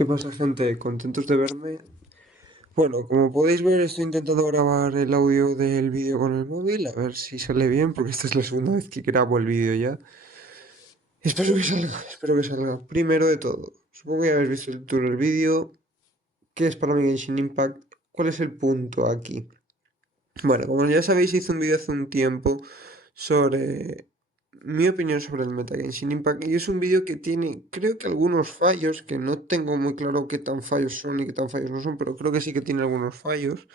¿Qué pasa, gente? ¿Contentos de verme? Bueno, como podéis ver, estoy intentando grabar el audio del vídeo con el móvil, a ver si sale bien, porque esta es la segunda vez que grabo el vídeo ya. Espero que salga, espero que salga. Primero de todo, supongo que ya habéis visto el título del vídeo. ¿Qué es para mí Genshin Impact? ¿Cuál es el punto aquí? Bueno, como ya sabéis, hice un vídeo hace un tiempo sobre mi opinión sobre el Meta Genshin Impact y es un vídeo que tiene, creo que algunos fallos, que no tengo muy claro qué tan fallos son y qué tan fallos no son, pero creo que sí que tiene algunos fallos.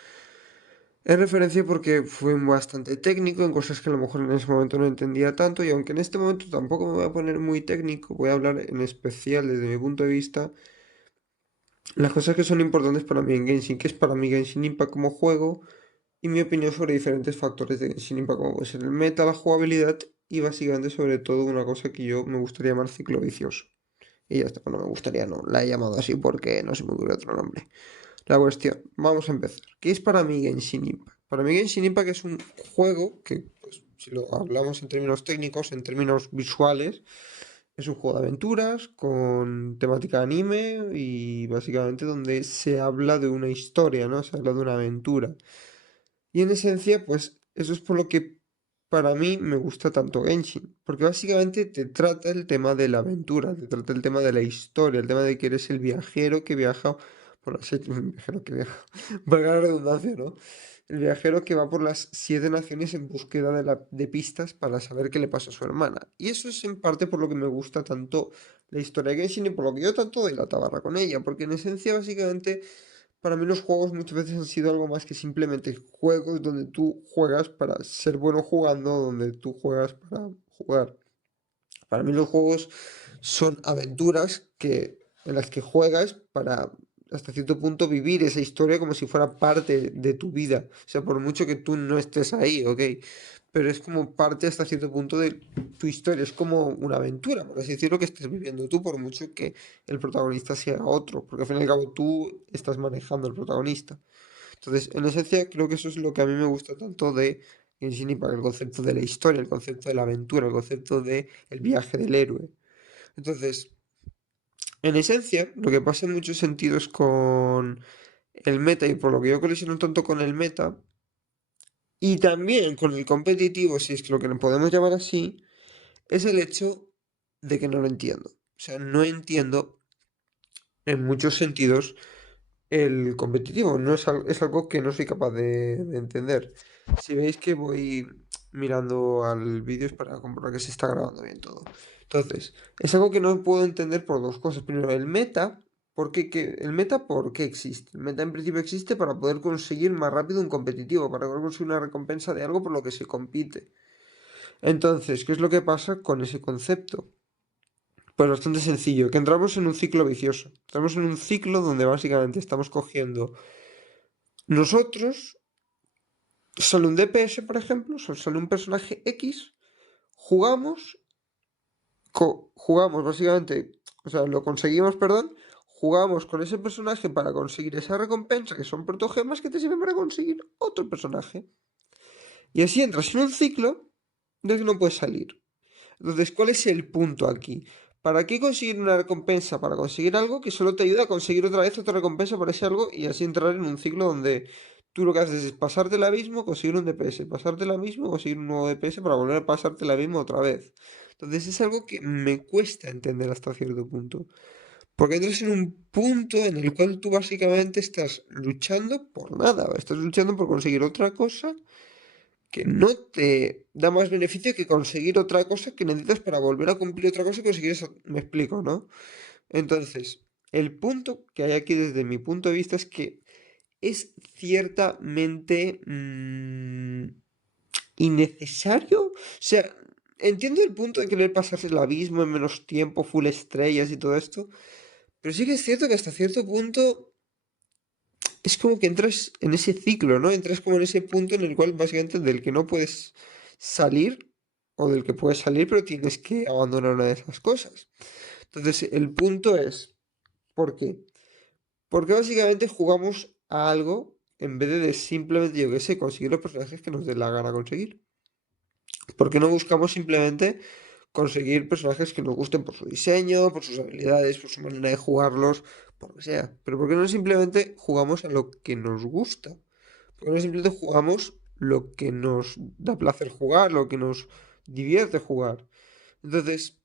Es referencia porque fue bastante técnico en cosas que a lo mejor en ese momento no entendía tanto y aunque en este momento tampoco me voy a poner muy técnico, voy a hablar en especial desde mi punto de vista las cosas que son importantes para mí en Genshin, que es para mí Genshin Impact como juego y mi opinión sobre diferentes factores de Genshin Impact, como puede ser el meta, la jugabilidad y básicamente sobre todo una cosa que yo me gustaría llamar ciclo vicioso. Y ya está, no me gustaría, no, la he llamado así porque no se me ocurre otro nombre. La cuestión, vamos a empezar. ¿Qué es para mí Genshin Impact? Para mí Genshin Impact es un juego que, pues, si lo hablamos en términos técnicos, en términos visuales, es un juego de aventuras con temática de anime y básicamente donde se habla de una historia, ¿no? Se habla de una aventura. Y en esencia, pues eso es por lo que para mí me gusta tanto Genshin, porque básicamente te trata el tema de la aventura, te trata el tema de la historia, el tema de que eres el viajero que viaja por las siete, el viajero que viaja, valga la redundancia, ¿no? El viajero que va por las siete naciones en búsqueda de pistas para saber qué le pasa a su hermana. Y eso es en parte por lo que me gusta tanto la historia de Genshin y por lo que yo tanto doy la tabarra con ella, porque en esencia básicamente para mí los juegos muchas veces han sido algo más que simplemente juegos donde tú juegas para ser bueno jugando, donde tú juegas para jugar. Para mí los juegos son aventuras en las que juegas para hasta cierto punto vivir esa historia como si fuera parte de tu vida. O sea, por mucho que tú no estés ahí, ¿ok? Pero es como parte hasta cierto punto de tu historia. Es como una aventura, por así decirlo, que estés viviendo tú, por mucho que el protagonista sea otro. Porque al fin y al cabo tú estás manejando al protagonista. Entonces, en esencia, creo que eso es lo que a mí me gusta tanto de Genshin Impact, el concepto de la historia, el concepto de la aventura, el concepto de el viaje del héroe. Entonces, en esencia, lo que pasa en muchos sentidos con el meta, y por lo que yo colisiono tanto con el meta, y también con el competitivo, si es que lo que lo podemos llamar así, es el hecho de que no lo entiendo. O sea, no entiendo en muchos sentidos el competitivo. No es, es algo que no soy capaz de entender. Si veis que voy mirando al vídeo es para comprobar que se está grabando bien todo. Entonces, es algo que no puedo entender por dos cosas. Primero, el meta. ¿El meta por qué existe? El meta en principio existe para poder conseguir más rápido un competitivo, para poder conseguir una recompensa de algo por lo que se compite. Entonces, ¿qué es lo que pasa con ese concepto? Pues bastante sencillo, que entramos en un ciclo vicioso. Entramos en un ciclo donde básicamente estamos cogiendo nosotros, sale un DPS, por ejemplo, sale un personaje X, jugamos, jugamos básicamente, o sea, lo conseguimos, perdón, jugamos con ese personaje para conseguir esa recompensa, que son protogemas que te sirven para conseguir otro personaje. Y así entras en un ciclo de que no puedes salir. Entonces, ¿cuál es el punto aquí? ¿Para qué conseguir una recompensa? Para conseguir algo que solo te ayuda a conseguir otra vez otra recompensa para ese algo y así entrar en un ciclo donde tú lo que haces es pasarte el abismo, conseguir un DPS, pasarte el abismo, conseguir un nuevo DPS para volver a pasarte el abismo otra vez. Entonces es algo que me cuesta entender hasta cierto punto. Porque entras en un punto en el cual tú básicamente estás luchando por nada, estás luchando por conseguir otra cosa que no te da más beneficio que conseguir otra cosa que necesitas para volver a cumplir otra cosa y conseguir eso. Me explico, ¿no? Entonces, el punto que hay aquí desde mi punto de vista es que es ciertamente innecesario. O sea, entiendo el punto de querer pasarse el abismo en menos tiempo, full estrellas y todo esto, pero sí que es cierto que hasta cierto punto es como que entras en ese ciclo, ¿no? Entras como en ese punto en el cual básicamente del que no puedes salir o del que puedes salir, pero tienes que abandonar una de esas cosas. Entonces, el punto es, ¿por qué? Porque básicamente jugamos a algo en vez de simplemente, yo qué sé, conseguir los personajes que nos dé la gana conseguir. ¿Por qué no buscamos simplemente conseguir personajes que nos gusten por su diseño, por sus habilidades, por su manera de jugarlos, por lo que sea. Pero ¿por qué no simplemente jugamos a lo que nos gusta? ¿Por qué no simplemente jugamos lo que nos da placer jugar, lo que nos divierte jugar? Entonces,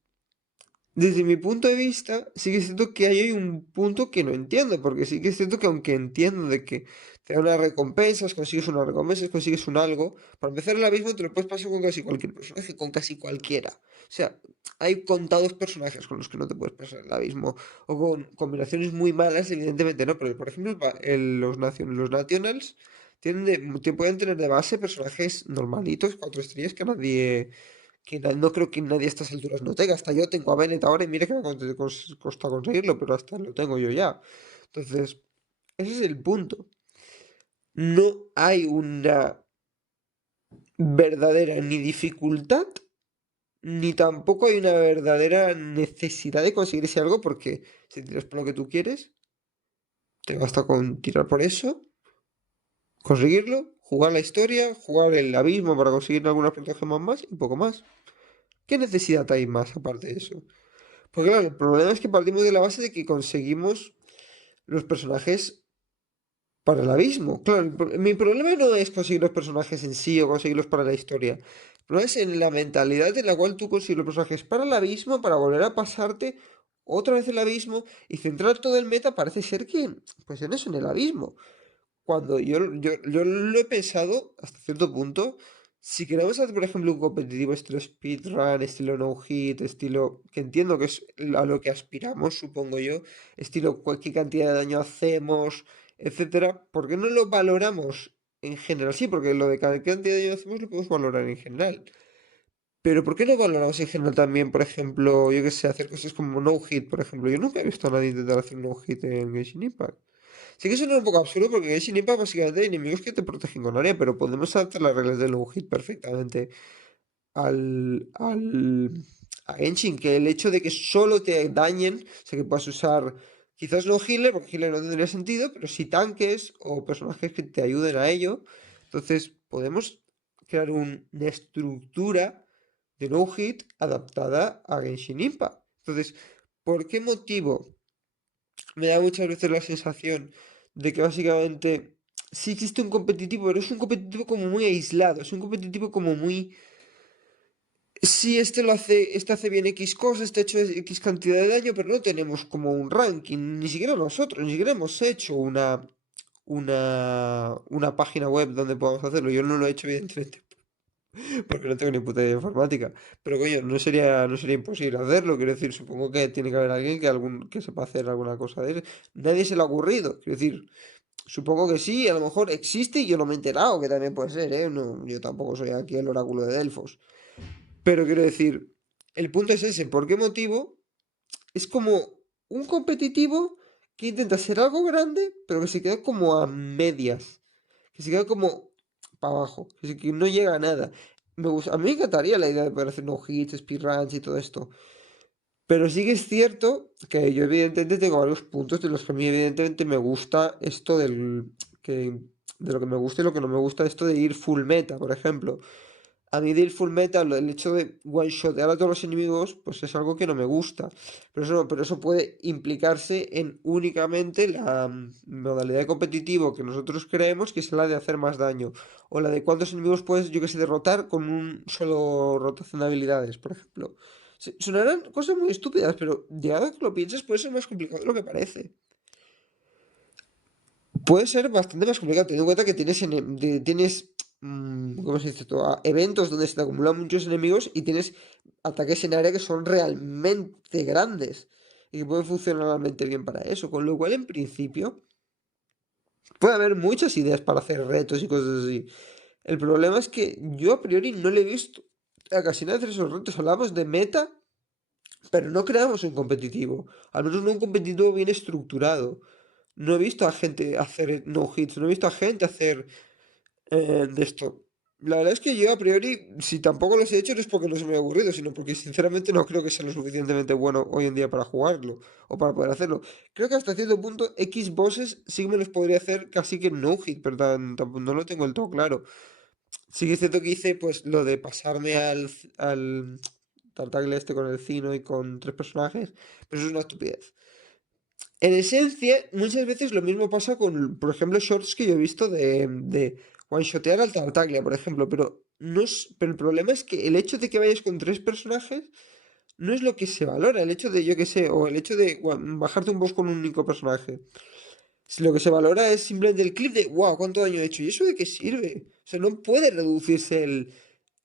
desde mi punto de vista, sí que es cierto que hay un punto que no entiendo, porque sí que es cierto que aunque entiendo de que te dan unas recompensas, consigues unas recompensas, consigues un algo, para empezar el abismo te lo puedes pasar con casi cualquier personaje, con casi cualquiera. O sea, hay contados personajes con los que no te puedes pasar el abismo, o con combinaciones muy malas, evidentemente no, pero por ejemplo los Nationals te pueden tener de base personajes normalitos, 4 estrellas, no creo que nadie a estas alturas no tenga. Hasta yo tengo a Bennett ahora y mira que me costado conseguirlo, pero hasta lo tengo yo ya. Entonces, ese es el punto. No hay una verdadera ni dificultad, ni tampoco hay una verdadera necesidad de conseguir ese algo, porque si tiras por lo que tú quieres, te basta con tirar por eso, conseguirlo, jugar la historia, jugar el abismo para conseguir algunas plataformas más y poco más. ¿Qué necesidad hay más aparte de eso? Porque claro, el problema es que partimos de la base de que conseguimos los personajes para el abismo. Claro, mi problema no es conseguir los personajes en sí o conseguirlos para la historia. El problema es en la mentalidad en la cual tú consigues los personajes para el abismo, para volver a pasarte otra vez el abismo y centrar todo el meta parece ser que, pues en eso, en el abismo. Cuando yo lo he pensado hasta cierto punto, si queremos hacer, por ejemplo, un competitivo estilo speedrun, estilo no hit, estilo, que entiendo que es a lo que aspiramos, supongo yo, estilo qué cantidad de daño hacemos, etcétera, ¿por qué no lo valoramos en general? Sí, porque lo de cada cantidad de daño hacemos lo podemos valorar en general. Pero ¿por qué no valoramos en general también, por ejemplo, yo que sé, hacer cosas como no hit, por ejemplo? Yo nunca he visto a nadie intentar hacer no hit en Genshin Impact. Sí que suena un poco absurdo porque en Genshin Impact básicamente hay enemigos que te protegen con área, pero podemos adaptar las reglas del no-hit perfectamente al a Genshin, que el hecho de que solo te dañen, o sea que puedas usar, quizás no healer, porque healer no tendría sentido, pero sí tanques o personajes que te ayuden a ello. Entonces podemos crear una estructura de no-hit adaptada a Genshin Impact. Entonces, ¿por qué motivo? Me da muchas veces la sensación de que básicamente sí existe un competitivo, pero es un competitivo como muy aislado, es un competitivo como muy... Sí, este hace bien X cosas, este ha hecho X cantidad de daño, pero no tenemos como un ranking, ni siquiera nosotros, ni siquiera hemos hecho una página web donde podamos hacerlo. Yo no lo he hecho, evidentemente, porque no tengo ni puta idea de informática. Pero coño, no sería imposible hacerlo. Quiero decir, supongo que tiene que haber alguien que sepa hacer alguna cosa de eso. Nadie se le ha ocurrido. Quiero decir, supongo que sí, a lo mejor existe y yo no me he enterado, que también puede ser, ¿eh? No, yo tampoco soy aquí el oráculo de Delfos. Pero quiero decir, el punto es ese. ¿Por qué motivo? Es como un competitivo que intenta ser algo grande, pero que se queda como a medias. Que se queda como para abajo. Que no llega a nada. A mí me encantaría la idea de poder hacer no hits, speedruns y todo esto. Pero sí que es cierto que yo evidentemente tengo varios puntos de los que a mí evidentemente me gusta esto que, de lo que me gusta y lo que no me gusta esto de ir full meta, por ejemplo. A mí de ir full meta, el hecho de one-shotear a todos los enemigos, pues es algo que no me gusta. Pero eso puede implicarse en únicamente la modalidad de competitivo que nosotros creemos, que es la de hacer más daño. O la de cuántos enemigos puedes, yo que sé, derrotar con un solo rotación de habilidades, por ejemplo. Sonarán cosas muy estúpidas, pero ya que lo piensas puede ser más complicado de lo que parece. Puede ser bastante más complicado, teniendo en cuenta que ¿cómo se dice esto? Eventos donde se te acumulan muchos enemigos y tienes ataques en área que son realmente grandes y que pueden funcionar realmente bien para eso. Con lo cual, en principio, puede haber muchas ideas para hacer retos y cosas así. El problema es que yo a priori no le he visto a casi nada hacer esos retos. Hablamos de meta, pero no creamos un competitivo. Al menos no un competitivo bien estructurado. No he visto a gente hacer no hits, no he visto a gente hacer de esto. La verdad es que yo a priori, si tampoco los he hecho, no es porque no se me haya aburrido, sino porque sinceramente no creo que sea lo suficientemente bueno hoy en día para jugarlo o para poder hacerlo. Creo que hasta cierto punto X bosses sí que me los podría hacer casi que no hit, pero no lo tengo del todo claro. Sí que es cierto que hice pues lo de pasarme al Tartaglia este con el Cino y con 3 personajes, pero eso es una estupidez. En esencia, muchas veces lo mismo pasa con, por ejemplo, shorts que yo he visto de one-shotear al Tartaglia, por ejemplo, pero el problema es que el hecho de que vayas con 3 personajes no es lo que se valora, el hecho de, yo qué sé, o el hecho de bajarte un boss con un único personaje. Si lo que se valora es simplemente el clip de, wow, ¿cuánto daño he hecho? ¿Y eso de qué sirve? O sea, no puede reducirse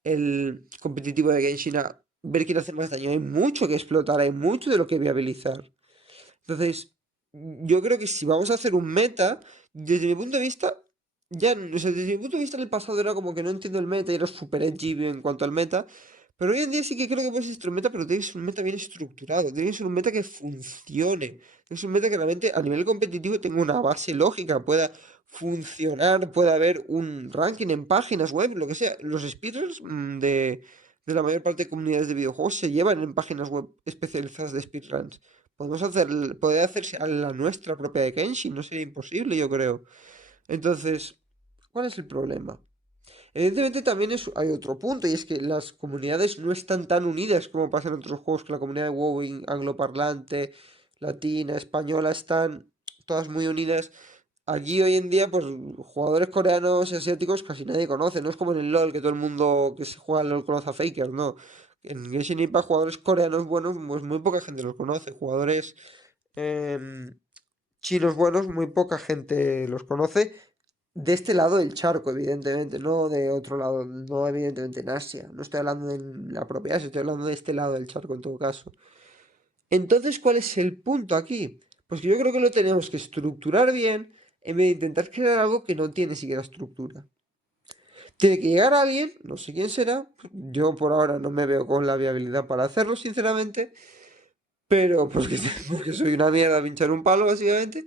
el competitivo de Genshin a ver quién hace más daño. Hay mucho que explotar, hay mucho de lo que viabilizar. Entonces, yo creo que si vamos a hacer un meta, desde mi punto de vista, ya, o sea, desde mi punto de vista en el pasado era como que no entiendo el meta y era súper edgy en cuanto al meta, pero hoy en día sí que creo que puede existir un meta, pero tiene que ser un meta bien estructurado, tiene que ser un meta que funcione, tiene que ser un meta que realmente a nivel competitivo tenga una base lógica, pueda funcionar, pueda haber un ranking en páginas web, lo que sea. Los speedruns de la mayor parte de comunidades de videojuegos se llevan en páginas web especializadas de speedruns. Poder hacerse a la nuestra propia de Kenshin, no sería imposible, yo creo. Entonces, ¿cuál es el problema? Evidentemente también hay otro punto, y es que las comunidades no están tan unidas como pasa en otros juegos, que la comunidad de WoW angloparlante, latina, española, están todas muy unidas. Aquí hoy en día, pues jugadores coreanos y asiáticos casi nadie conoce, no es como en el LoL, que todo el mundo que se juega al LoL conoce a Faker, no. En Genshin Impact jugadores coreanos buenos, pues muy poca gente los conoce. Jugadores em, chinos buenos, muy poca gente los conoce. De este lado del charco, evidentemente, no de otro lado, no evidentemente en Asia. No estoy hablando en la propia Asia, estoy hablando de este lado del charco en todo caso. Entonces, ¿cuál es el punto aquí? Pues que yo creo que lo tenemos que estructurar bien en vez de intentar crear algo que no tiene siquiera estructura. Tiene que llegar alguien, no sé quién será, yo por ahora no me veo con la viabilidad para hacerlo, sinceramente, pero pues que, porque soy una mierda a pinchar un palo, básicamente,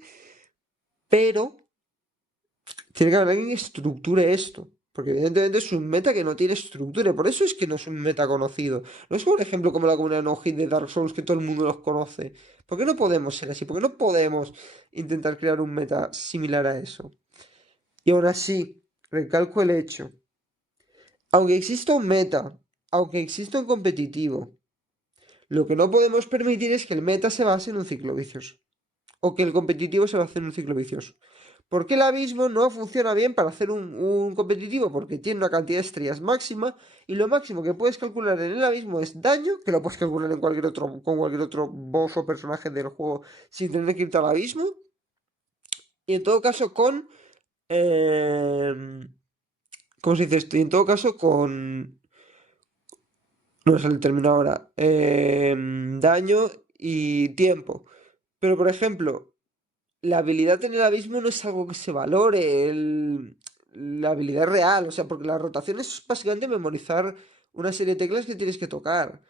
pero tiene que haber alguien que estructure esto. Porque evidentemente es un meta que no tiene estructura. Y por eso es que no es un meta conocido. No es, por ejemplo, como la comunidad no hit de Dark Souls que todo el mundo los conoce. ¿Por qué no podemos ser así? ¿Por qué no podemos intentar crear un meta similar a eso? Y aún así, recalco el hecho. Aunque exista un meta, aunque exista un competitivo, lo que no podemos permitir es que el meta se base en un ciclo vicioso. O que el competitivo se base en un ciclo vicioso. ¿Por qué el abismo no funciona bien para hacer un competitivo? Porque tiene una cantidad de estrellas máxima y lo máximo que puedes calcular en el abismo es daño, que lo puedes calcular en cualquier otro, con cualquier otro boss o personaje del juego sin tener que irte al abismo. Y en todo caso con... ¿cómo se dice esto? Y en todo caso con... No me sale el término ahora. Daño y tiempo. Pero por ejemplo, la habilidad en el abismo no es algo que se valore, la habilidad es real, o sea, porque la rotación es básicamente memorizar una serie de teclas que tienes que tocar.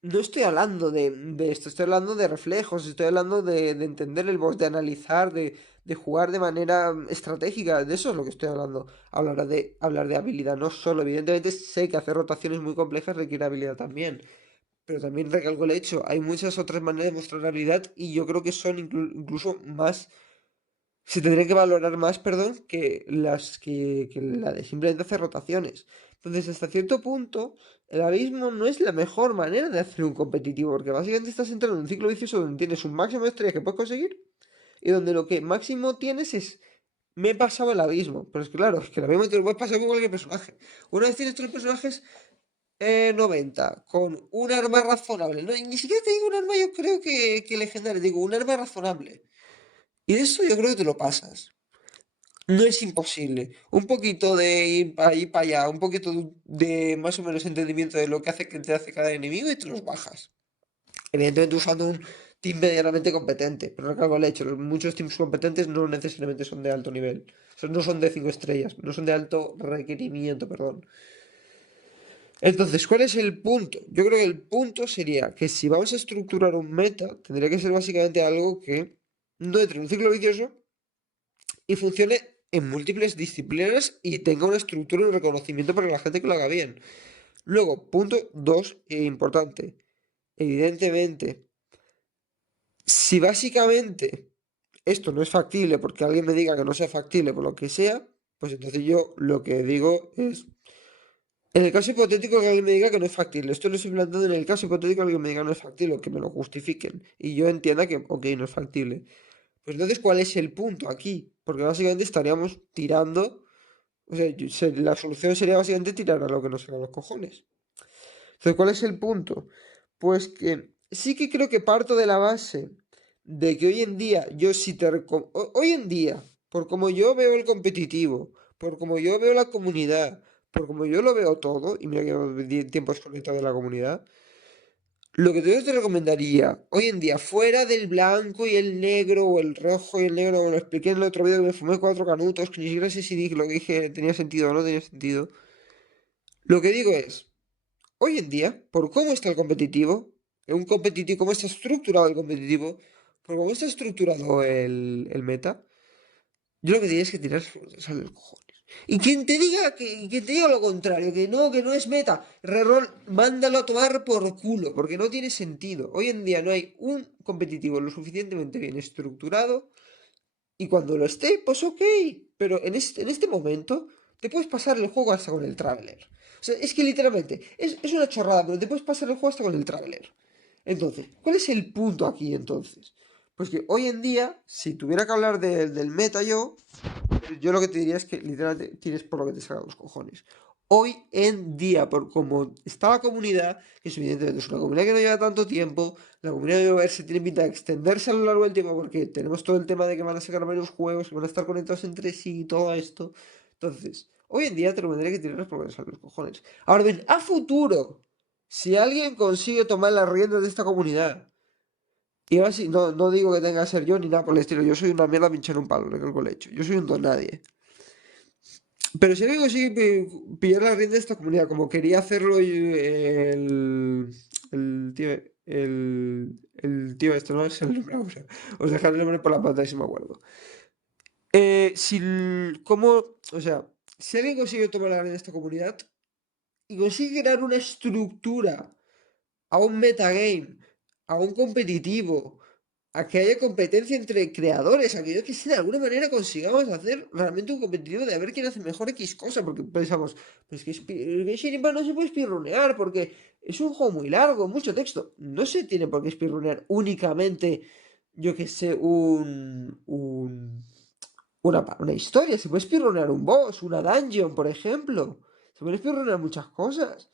No estoy hablando de esto, estoy hablando de reflejos, estoy hablando de entender el boss, de analizar, de jugar de manera estratégica, de eso es lo que estoy hablando. Hablar de habilidad, no solo, evidentemente sé que hacer rotaciones muy complejas requiere habilidad también. Pero también recalco el hecho, hay muchas otras maneras de mostrar habilidad y yo creo que son incluso más, se tendría que valorar más, perdón, que la de simplemente hacer rotaciones. Entonces, hasta cierto punto, el abismo no es la mejor manera de hacer un competitivo, porque básicamente estás entrando en un ciclo vicioso donde tienes un máximo de estrellas que puedes conseguir y donde lo que máximo tienes es, me he pasado el abismo. Pero es que claro, es que el abismo te lo puedes pasar con cualquier personaje. Una vez tienes tres personajes 90, con un arma razonable. No, ni siquiera te digo un arma, yo creo que legendario, digo un arma razonable. Y de eso yo creo que te lo pasas. No es imposible. Un poquito de ir para ahí para allá, un poquito de más o menos entendimiento de lo que hace que te hace cada enemigo y te los bajas. Evidentemente usando un team medianamente competente. Pero recalco el hecho, muchos teams competentes no necesariamente son de alto nivel. O sea, no son de 5 estrellas, no son de alto requerimiento, perdón. Entonces, ¿cuál es el punto? Yo creo que el punto sería que si vamos a estructurar un meta, tendría que ser básicamente algo que no entre en un ciclo vicioso y funcione en múltiples disciplinas y tenga una estructura y un reconocimiento para la gente que lo haga bien. Luego, punto 2, importante. Evidentemente, si básicamente esto no es factible porque alguien me diga que no sea factible por lo que sea, pues entonces yo lo que digo es En el caso hipotético que alguien me diga que no es factible, esto lo estoy planteando en el caso hipotético que alguien me diga no es factible, o que me lo justifiquen, y yo entienda que, ok, no es factible. Pues entonces, ¿cuál es el punto aquí? Porque básicamente estaríamos tirando, o sea, la solución sería básicamente tirar a lo que nos salga los cojones. Entonces, ¿cuál es el punto? Pues que sí que creo que parto de la base de que hoy en día, yo sí hoy en día, por como yo veo el competitivo, por como yo veo la comunidad, por como yo lo veo todo, y mira que llevo tiempo desconectado de la comunidad, lo que yo te recomendaría, hoy en día, fuera del blanco y el negro, o el rojo y el negro, como lo expliqué en el otro vídeo que me fumé 4 canutos, que ni siquiera sé si lo que dije tenía sentido o no tenía sentido, lo que digo es... Hoy en día, por cómo está el competitivo, cómo está estructurado el competitivo, por cómo está estructurado el meta, yo lo que diría es que tirar sale los cojones. Y quien te diga lo contrario, que no es meta, reroll, mándalo a tomar por culo, porque no tiene sentido. Hoy en día no hay un competitivo lo suficientemente bien estructurado y cuando lo esté, pues ok. Pero en este momento te puedes pasar el juego hasta con el Traveler. O sea, es que literalmente, es una chorrada, pero te puedes pasar el juego hasta con el Traveler. Entonces, ¿cuál es el punto aquí entonces? Pues que hoy en día, si tuviera que hablar del meta yo lo que te diría es que literalmente tires por lo que te salga los cojones. Hoy en día, por como está la comunidad, que es evidentemente es una comunidad que no lleva tanto tiempo, la comunidad de verse tiene pinta de extenderse a lo largo del tiempo porque tenemos todo el tema de que van a sacar varios juegos, que van a estar conectados entre sí y todo esto. Entonces, hoy en día te lo tendría que tirar por lo que te salga los cojones. Ahora bien, a futuro, si alguien consigue tomar las riendas de esta comunidad, y así, no digo que tenga que ser yo ni nada por el estilo, yo soy una mierda pinchar un palo, lo que he hecho. Yo soy un don nadie. Pero si alguien consigue pillar la rienda de esta comunidad, como quería hacerlo el tío, el tío este, no es el nombre, os dejaré el nombre por la pantalla si me acuerdo. O sea, si alguien consigue tomar la rienda de esta comunidad y consigue crear una estructura a un metagame, a un competitivo, a que haya competencia entre creadores, a que yo que sé, de alguna manera consigamos hacer realmente un competitivo de a ver quién hace mejor X cosa, porque pensamos, pues que Genshin Impact no se puede speedrunear porque es un juego muy largo, mucho texto. No se tiene por qué speedrunear únicamente, yo que sé, una historia. Se puede speedrunear un boss, una dungeon, por ejemplo. Se pueden speedrunear muchas cosas.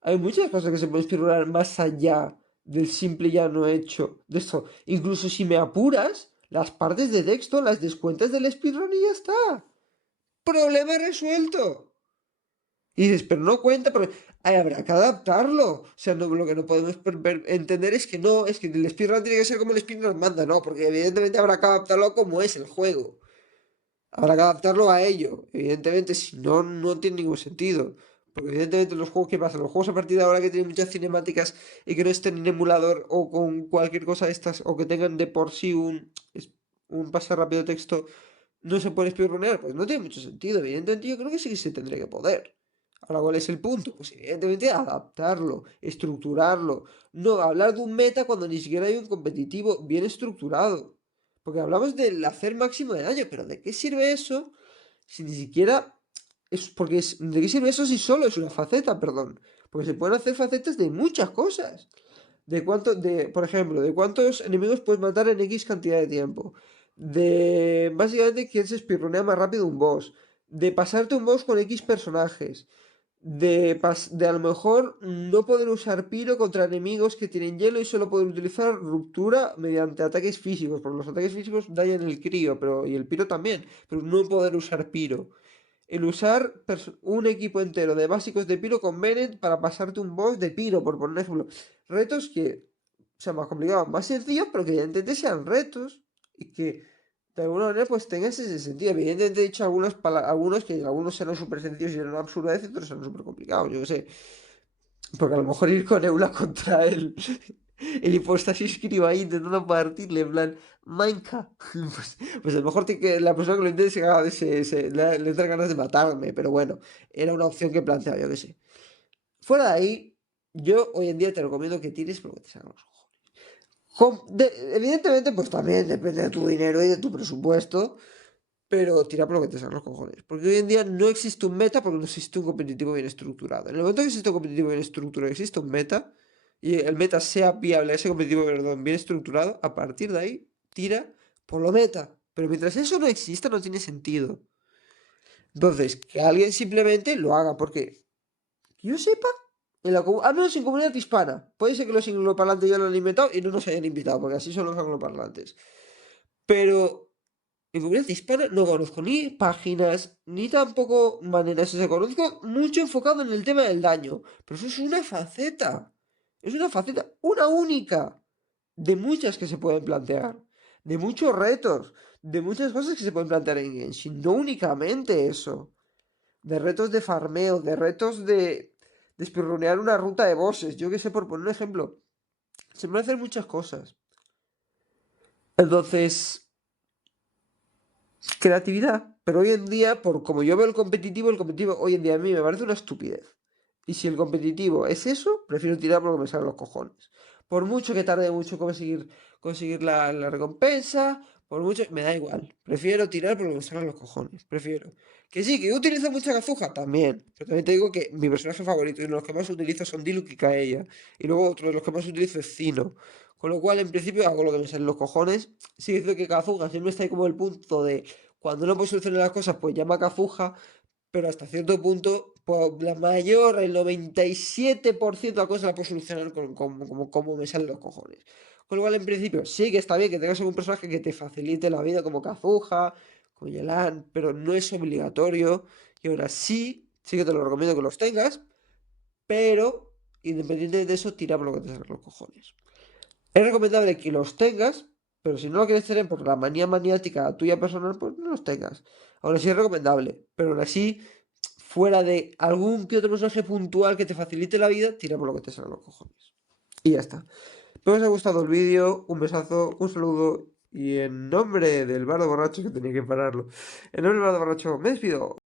Hay muchas cosas que se pueden speedrunar más allá del simple y llano hecho de esto. Incluso si me apuras, las partes de texto las descuentas del speedrun y ya está. Problema resuelto. Y dices, pero no cuenta, porque habrá que adaptarlo. O sea, lo que no podemos entender es que no, es que el speedrun tiene que ser como el speedrun manda, no, porque evidentemente habrá que adaptarlo como es el juego. Habrá que adaptarlo a ello. Evidentemente, si no, no tiene ningún sentido. Porque evidentemente los juegos que pasan, los juegos a partir de ahora que tienen muchas cinemáticas y que no estén en emulador o con cualquier cosa de estas, o que tengan de por sí un pase rápido de texto, no se puede speedrunear, pues no tiene mucho sentido. Evidentemente yo creo que sí que se tendría que poder. Ahora, ¿cuál es el punto? Pues evidentemente adaptarlo, estructurarlo. No hablar de un meta cuando ni siquiera hay un competitivo bien estructurado. Porque hablamos del hacer máximo de daño, pero ¿de qué sirve eso si ni siquiera ¿de qué sirve eso si solo es una faceta, perdón? Porque se pueden hacer facetas de muchas cosas. Por ejemplo, de cuántos enemigos puedes matar en X cantidad de tiempo. De básicamente quién se espirronea más rápido un boss. De pasarte un boss con X personajes. De a lo mejor no poder usar piro contra enemigos que tienen hielo y solo poder utilizar ruptura mediante ataques físicos, porque los ataques físicos dañan el crío, y el piro también, pero no poder usar piro. El usar un equipo entero de básicos de piro con Bennett para pasarte un boss de piro, por poner ejemplo. Retos que sean más complicados, más sencillos, pero que evidentemente sean retos y que de alguna manera pues tengan ese sentido. Evidentemente he dicho algunos serán súper sencillos y serán absurdos y otros serán súper complicados, yo qué sé. Porque a lo mejor ir con Eula contra el hipostasis escriba ahí intentando partirle en plan Minecraft. Pues a lo mejor la persona que lo intente le da ganas de matarme, pero bueno, era una opción que planteaba, yo qué sé. Fuera de ahí, yo hoy en día te recomiendo que tires porque te salgan los cojones. Evidentemente, pues también depende de tu dinero y de tu presupuesto. pero tira por lo que te salga los cojones. Porque hoy en día no existe un meta porque no existe un competitivo bien estructurado. En el momento que existe un competitivo bien estructurado, existe un meta, y el meta sea viable, ese competitivo, perdón, bien estructurado, a partir de ahí, tira por lo meta. Pero mientras eso no exista, no tiene sentido. Entonces, que alguien simplemente lo haga, porque que yo sepa, al menos en comunidad hispana, puede ser que los angloparlantes ya lo han inventado y no nos hayan invitado, porque así son los angloparlantes. Pero en comunidad hispana no conozco ni páginas, ni tampoco maneras. O sea, conozco mucho enfocado en el tema del daño. Pero eso es una faceta. Es una faceta, una única, de muchas que se pueden plantear. De muchos retos, de muchas cosas que se pueden plantear en Genshin. No únicamente eso. De retos de farmeo, de retos de speedrunear una ruta de bosses. Yo que sé, por poner un ejemplo. Se pueden hacer muchas cosas. Entonces, creatividad. Pero hoy en día, por como yo veo el competitivo hoy en día a mí me parece una estupidez. Y si el competitivo es eso, prefiero tirar por lo que me salen los cojones. Por mucho que tarde mucho conseguir la recompensa, por mucho, me da igual. Prefiero tirar por lo que me salen los cojones. Prefiero. Que sí, que yo utilizo mucha Kazuha también. Pero también te digo que mi personaje favorito y uno de los que más utilizo son Diluc y Kaeya. Y luego otro de los que más utilizo es Zino. Con lo cual, en principio, hago lo que me salen los cojones. Sí, dice que Kazuha siempre está ahí como el punto de cuando no puedo solucionar las cosas, pues llama a Kazuha, pero hasta cierto punto, pues la mayor, el 97% de las cosas las puedo solucionar como me salen los cojones. Con lo cual, en principio, sí que está bien que tengas un personaje que te facilite la vida como Kazuha, como Yelan, pero no es obligatorio. Y ahora sí, sí que te lo recomiendo que los tengas, pero independiente de eso, tira por lo que te salen los cojones. Es recomendable que los tengas, pero si no lo quieres tener por la manía maniática tuya personal, pues no los tengas. Aún así es recomendable, pero aún así, fuera de algún que otro personaje puntual que te facilite la vida, tira por lo que te salgan los cojones. Y ya está. Espero que os haya gustado el vídeo, un besazo, un saludo, y en nombre del bardo borracho, que tenía que pararlo, en nombre del bardo borracho, me despido.